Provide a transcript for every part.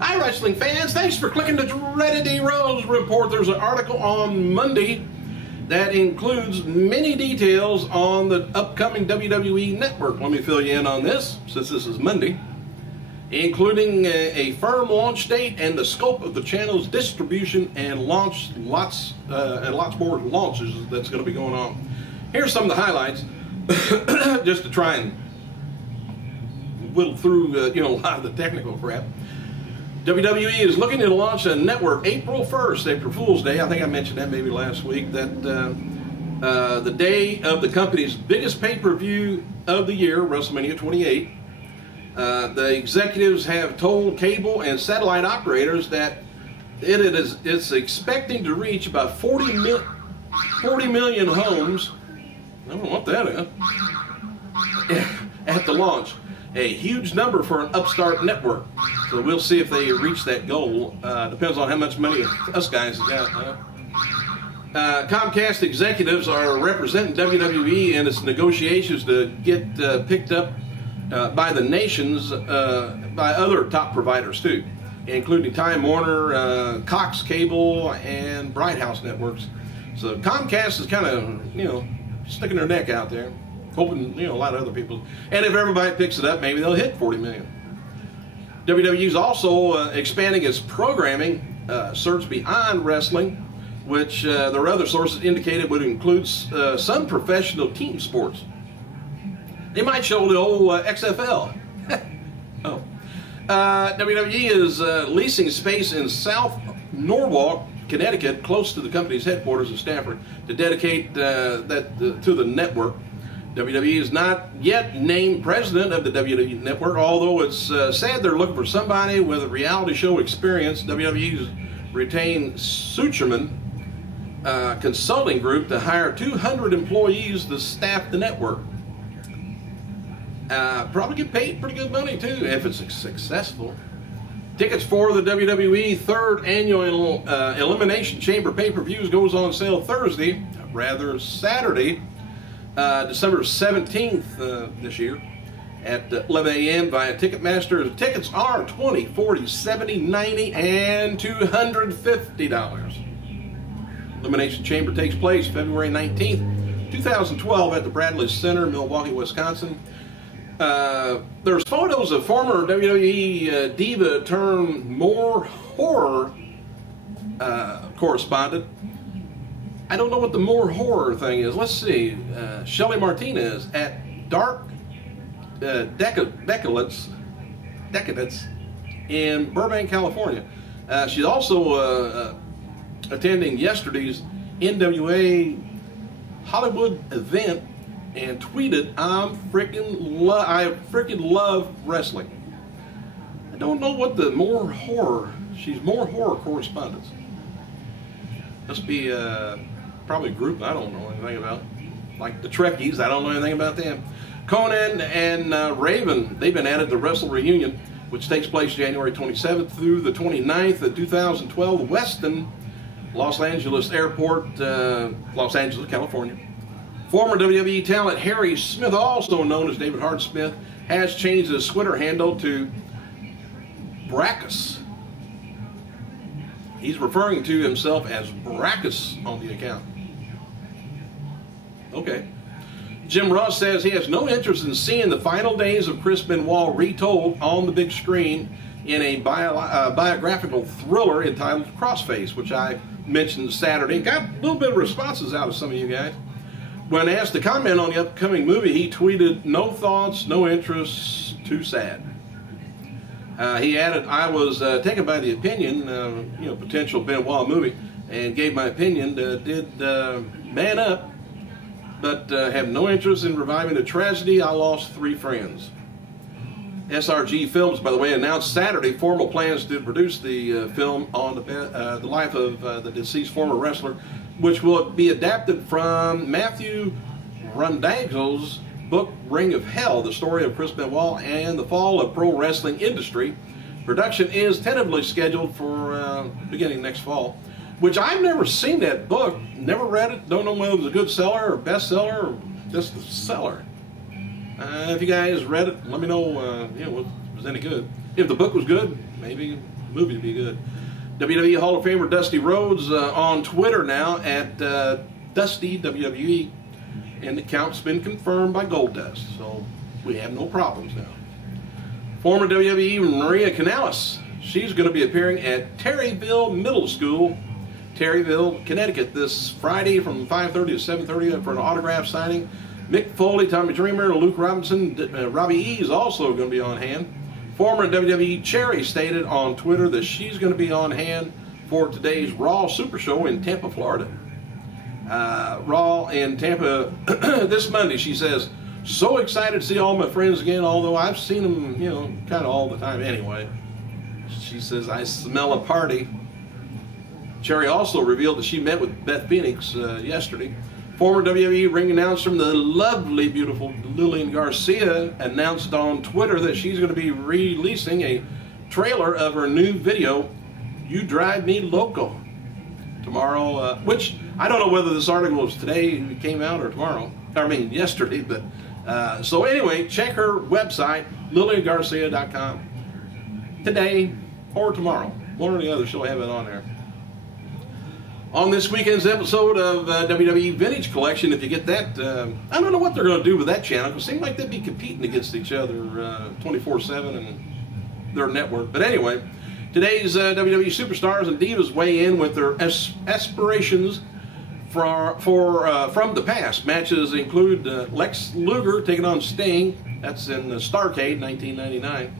Hi, wrestling fans. Thanks for clicking the Dreaded D Rose Report. There's an article on Monday that includes many details on the upcoming WWE Network. Let me fill you in on this, since this is Monday, including a firm launch date and the scope of the channel's distribution and lots more launches that's going to be going on. Here's some of the highlights, just to try and whittle through a lot of the technical crap. WWE is looking to launch a network April 1st, April Fool's Day. I think I mentioned that maybe last week, that the day of the company's biggest pay-per-view of the year, WrestleMania 28. The executives have told cable and satellite operators that it's expecting to reach about 40 million homes. I don't know what that is. At the launch. A huge number for an upstart network. So we'll see if they reach that goal. Depends on how much money us guys have got. Comcast executives are representing WWE in its negotiations to get picked up by the nations, by other top providers too, including Time Warner, Cox Cable, and Bright House Networks. So Comcast is kind of, sticking their neck out there, hoping, a lot of other people. And if everybody picks it up, maybe they'll hit 40 million. WWE is also expanding its programming, search beyond wrestling, which their other sources indicated would include some professional team sports. They might show the old XFL. Oh. WWE is leasing space in South Norwalk, Connecticut, close to the company's headquarters in Stamford, to dedicate to the network. WWE is not yet named president of the WWE Network, although it's sad they're looking for somebody with a reality show experience. WWE's retained Sucherman Consulting Group to hire 200 employees to staff the network. Probably get paid pretty good money too if it's successful. Tickets for the WWE third annual Elimination Chamber pay-per-views goes on sale Thursday, rather Saturday, December 17th this year at 11 a.m. via Ticketmaster. Tickets are $20, $40, $70, $90, and $250. Elimination Chamber takes place February 19th, 2012 at the Bradley Center, Milwaukee, Wisconsin. There's photos of former WWE diva turned more horror correspondent. I don't know what the more horror thing is. Let's see. Shelly Martinez at Dark Decadence in Burbank, California. She's also attending yesterday's NWA Hollywood event and tweeted, I freaking love wrestling. I don't know what the more horror, she's more horror correspondent. Must be probably a group I don't know anything about. Like the Trekkies, I don't know anything about them. Conan and Raven, they've been added to Wrestle Reunion, which takes place January 27th through the 29th of 2012, Weston, Los Angeles Airport, Los Angeles, California. Former WWE talent Harry Smith, also known as David Hart Smith, has changed his Twitter handle to Brackus. He's referring to himself as Brackus on the account. Okay. Jim Ross says he has no interest in seeing the final days of Chris Benoit retold on the big screen in a biographical thriller entitled Crossface, which I mentioned Saturday. Got a little bit of responses out of some of you guys. When asked to comment on the upcoming movie, he tweeted, "No thoughts, no interest, too sad." He added, "I was taken by the opinion, potential Benoit movie, and gave my opinion, did man up, but have no interest in reviving the tragedy. I lost 3 friends." SRG Films, by the way, announced Saturday formal plans to produce the film on the life of the deceased former wrestler, which will be adapted from Matthew Rundagle's book Ring of Hell, the story of Chris Benoit and the fall of pro wrestling industry. Production is tentatively scheduled for beginning next fall, which I've never seen that book, never read it, don't know whether it was a good seller or bestseller or just the seller. If you guys read it, let me know if it was any good. If the book was good, maybe movie would be good. WWE Hall of Famer Dusty Rhodes on Twitter now at Dusty WWE, and the count's been confirmed by Goldust, so we have no problems now. Former WWE Maria Kanellis, she's going to be appearing at Terryville Middle School, Terryville, Connecticut, this Friday from 5:30 to 7:30 for an autograph signing. Mick Foley, Tommy Dreamer, Luke Robinson, Robbie E is also going to be on hand. Former WWE Cherry stated on Twitter that she's going to be on hand for today's Raw Super Show in Tampa, Florida. Raw in Tampa this Monday, she says, so excited to see all my friends again, although I've seen them, you know, kind of all the time anyway. She says, I smell a party. Cherry also revealed that she met with Beth Phoenix yesterday. Former WWE ring announcer, the lovely, beautiful Lillian Garcia, announced on Twitter that she's going to be releasing a trailer of her new video, You Drive Me Loco, tomorrow, which I don't know whether this article was today, it came out, or tomorrow. I mean, yesterday, but so anyway, check her website, LillianGarcia.com, today or tomorrow. One or the other, she'll have it on there. On this weekend's episode of WWE Vintage Collection, if you get that, I don't know what they're going to do with that channel. It seems like they'd be competing against each other 24/7 and their network. But anyway, today's WWE Superstars and Divas weigh in with their aspirations from the past. Matches include Lex Luger taking on Sting. That's in Starrcade, 1999.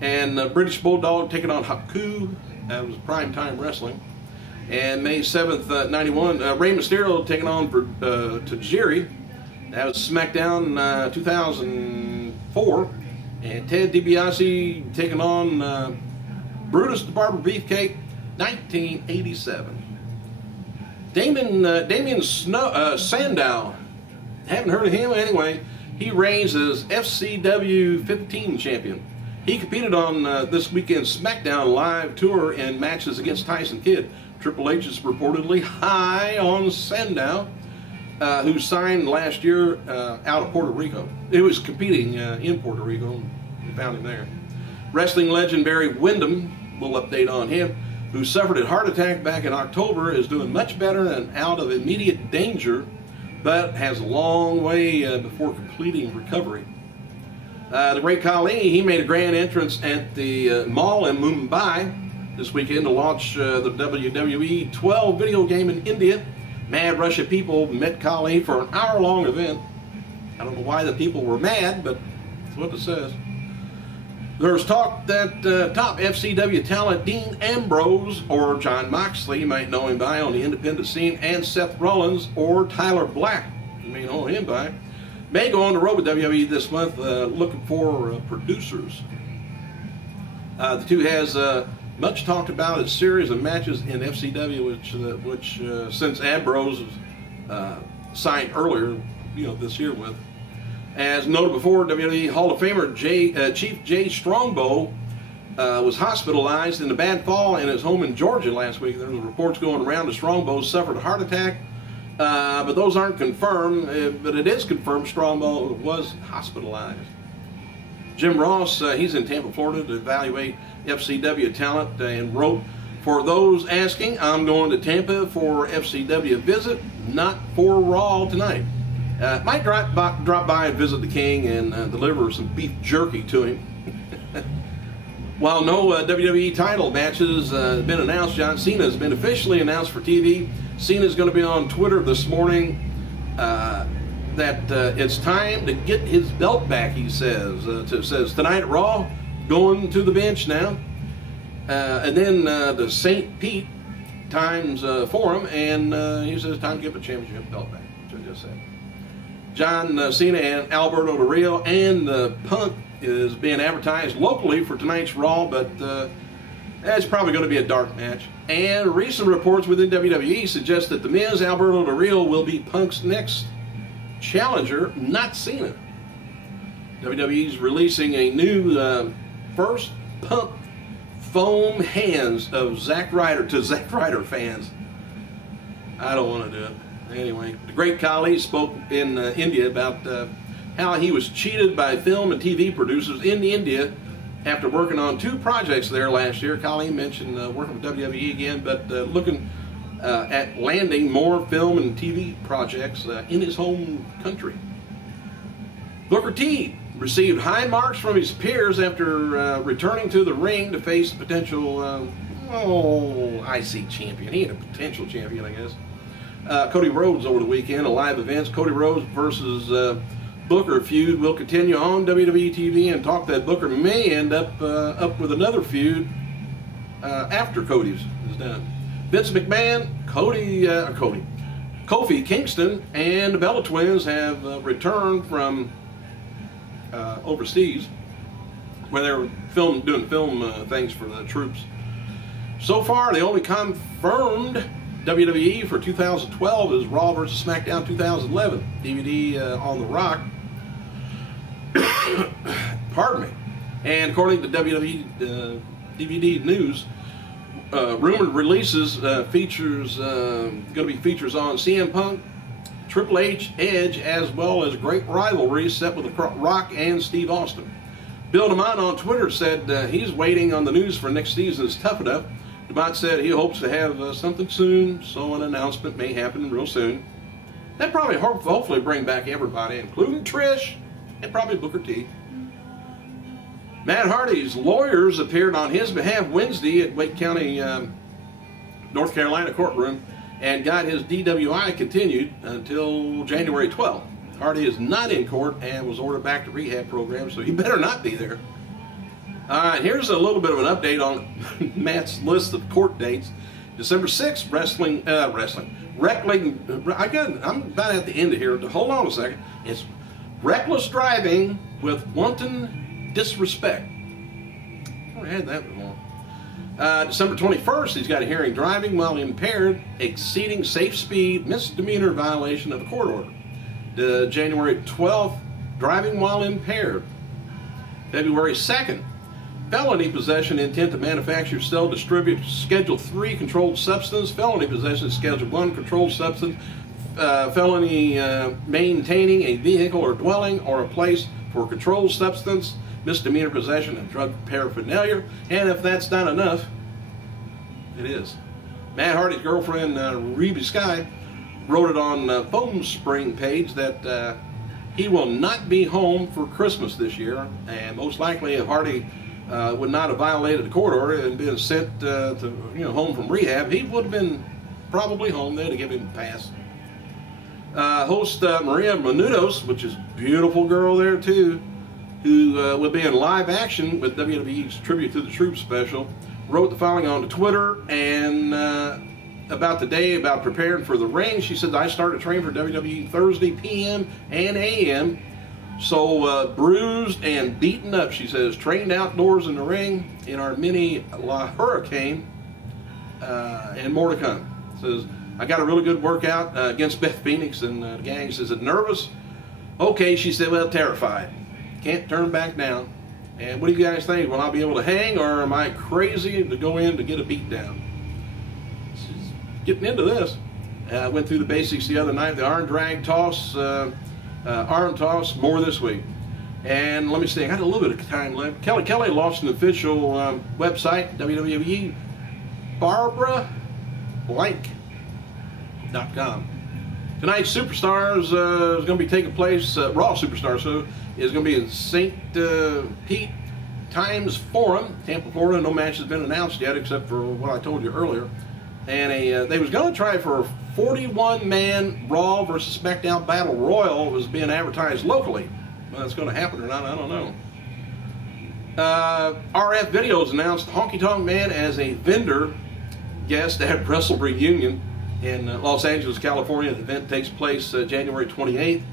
And British Bulldog taking on Haku. That was primetime wrestling. And May 7th, 91, Rey Mysterio taking on Tajiri. That was SmackDown 2004. And Ted DiBiase taking on Brutus the Barber Beefcake, 1987. Damien Sandow, haven't heard of him anyway. He reigns as FCW 15 champion. He competed on this weekend's SmackDown Live tour in matches against Tyson Kidd. Triple H is reportedly high on Sandow, who signed last year out of Puerto Rico. He was competing in Puerto Rico. We found him there. Wrestling legend Barry Windham, little update on him, who suffered a heart attack back in October, is doing much better and out of immediate danger, but has a long way before completing recovery. The Great Khali, he made a grand entrance at the mall in Mumbai this weekend to launch the WWE 12 video game in India. Mad rush of people met Khali for an hour-long event. I don't know why the people were mad, but that's what it says. There's talk that top FCW talent Dean Ambrose, or John Moxley, you might know him by on the independent scene, and Seth Rollins, or Tyler Black, you may know him by, may go on the road with WWE this month looking for producers. The two has much talked about a series of matches in FCW, which since Ambrose signed earlier, this year with. As noted before, WWE Hall of Famer Chief Jay Strongbow was hospitalized in a bad fall in his home in Georgia last week. There were reports going around that Strongbow suffered a heart attack, but those aren't confirmed. But it is confirmed Strongbow was hospitalized. Jim Ross, he's in Tampa, Florida to evaluate FCW talent and wrote, "For those asking, I'm going to Tampa for FCW visit, not for Raw tonight. Might drop by and visit the King and deliver some beef jerky to him." While no WWE title matches have been announced, John Cena has been officially announced for TV. Cena's going to be on Twitter this morning that it's time to get his belt back, he says. Says, tonight at Raw, going to the bench now. And then the St. Pete times for him, and he says, time to give a championship belt back, which I just said. John Cena and Alberto Del Rio and Punk is being advertised locally for tonight's Raw, but it's probably going to be a dark match. And recent reports within WWE suggest that The Miz, Alberto Del Rio, will be Punk's next challenger, not Cena. WWE's releasing a new first pump foam hands of Zack Ryder to Zack Ryder fans. I don't want to do it. Anyway, the Great Khali spoke in India about how he was cheated by film and TV producers in India after working on 2 projects there last year. Colleen mentioned working with WWE again, but looking at landing more film and TV projects in his home country. Booker T received high marks from his peers after returning to the ring to face a potential IC champion. He ain't a potential champion, I guess. Cody Rhodes over the weekend, a live events. Cody Rhodes versus Booker feud will continue on WWE TV, and talk that Booker may end up with another feud after Cody's is done. Vince McMahon, Kofi Kingston, and the Bella Twins have returned from overseas, where they were doing film things for the troops. So far, the only confirmed WWE for 2012 is Raw vs. SmackDown 2011. DVD on The Rock. Pardon me. And according to WWE DVD News, rumored releases features going to be features on CM Punk, Triple H, Edge, as well as great rivalry set with The Rock and Steve Austin. Bill DeMott on Twitter said he's waiting on the news for next season's Tough Enough. DeMott said he hopes to have something soon, so an announcement may happen real soon. That probably hopefully bring back everybody, including Trish and probably Booker T. Matt Hardy's lawyers appeared on his behalf Wednesday at Wake County, North Carolina courtroom, and got his DWI continued until January 12th. Hardy is not in court and was ordered back to rehab program, so he better not be there. Here's a little bit of an update on Matt's list of court dates. December 6th, I'm about at the end of here. Hold on a second. It's reckless driving with wanton disrespect. Never had that before. December 21st, he's got a hearing driving while impaired, exceeding safe speed, misdemeanor violation of a court order. January 12th, driving while impaired. February 2nd, felony possession, intent to manufacture, sell, distribute Schedule 3 controlled substance, felony possession, Schedule 1 controlled substance, felony maintaining a vehicle or dwelling or a place for controlled substance, misdemeanor possession of drug paraphernalia, and if that's not enough, it is. Matt Hardy's girlfriend, Reba Sky, wrote it on Foam Spring page that he will not be home for Christmas this year, and most likely if Hardy would not have violated the court order and been sent to home from rehab, he would have been probably home there to give him a pass. Host Maria Menounos, which is a beautiful girl there too, who will be in live action with WWE's Tribute to the Troops special, wrote the following on Twitter and about the day, about preparing for the ring. She said, I started training for WWE Thursday p.m. and a.m. So bruised and beaten up, she says, trained outdoors in the ring in our mini La Hurricane, and more to come. Says, I got a really good workout against Beth Phoenix and the gang. Says, nervous? Okay, she said, well, terrified. Can't turn back now. And what do you guys think? Will I be able to hang, or am I crazy to go in to get a beat down? She's getting into this. I went through the basics the other night, the arm drag toss, arm toss, more this week. And let me see, I got a little bit of time left. Kelly launched an official website, WWE BarbaraBlank.com. Tonight's Superstars is going to be taking place, Raw Superstars, so is going to be in St. Pete Times Forum, Tampa, Florida. No match has been announced yet except for what I told you earlier. And they was going to try for a 41-man Raw versus SmackDown Battle Royal. Was being advertised locally. Whether it's going to happen or not, I don't know. RF Videos announced Honky Tonk Man as a vendor guest at Wrestle Reunion in Los Angeles, California. The event takes place January 28th.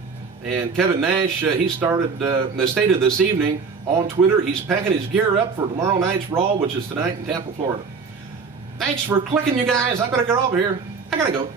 And Kevin Nash, he stated this evening on Twitter, he's packing his gear up for tomorrow night's Raw, which is tonight in Tampa, Florida. Thanks for clicking, you guys. I better get over here. I gotta go.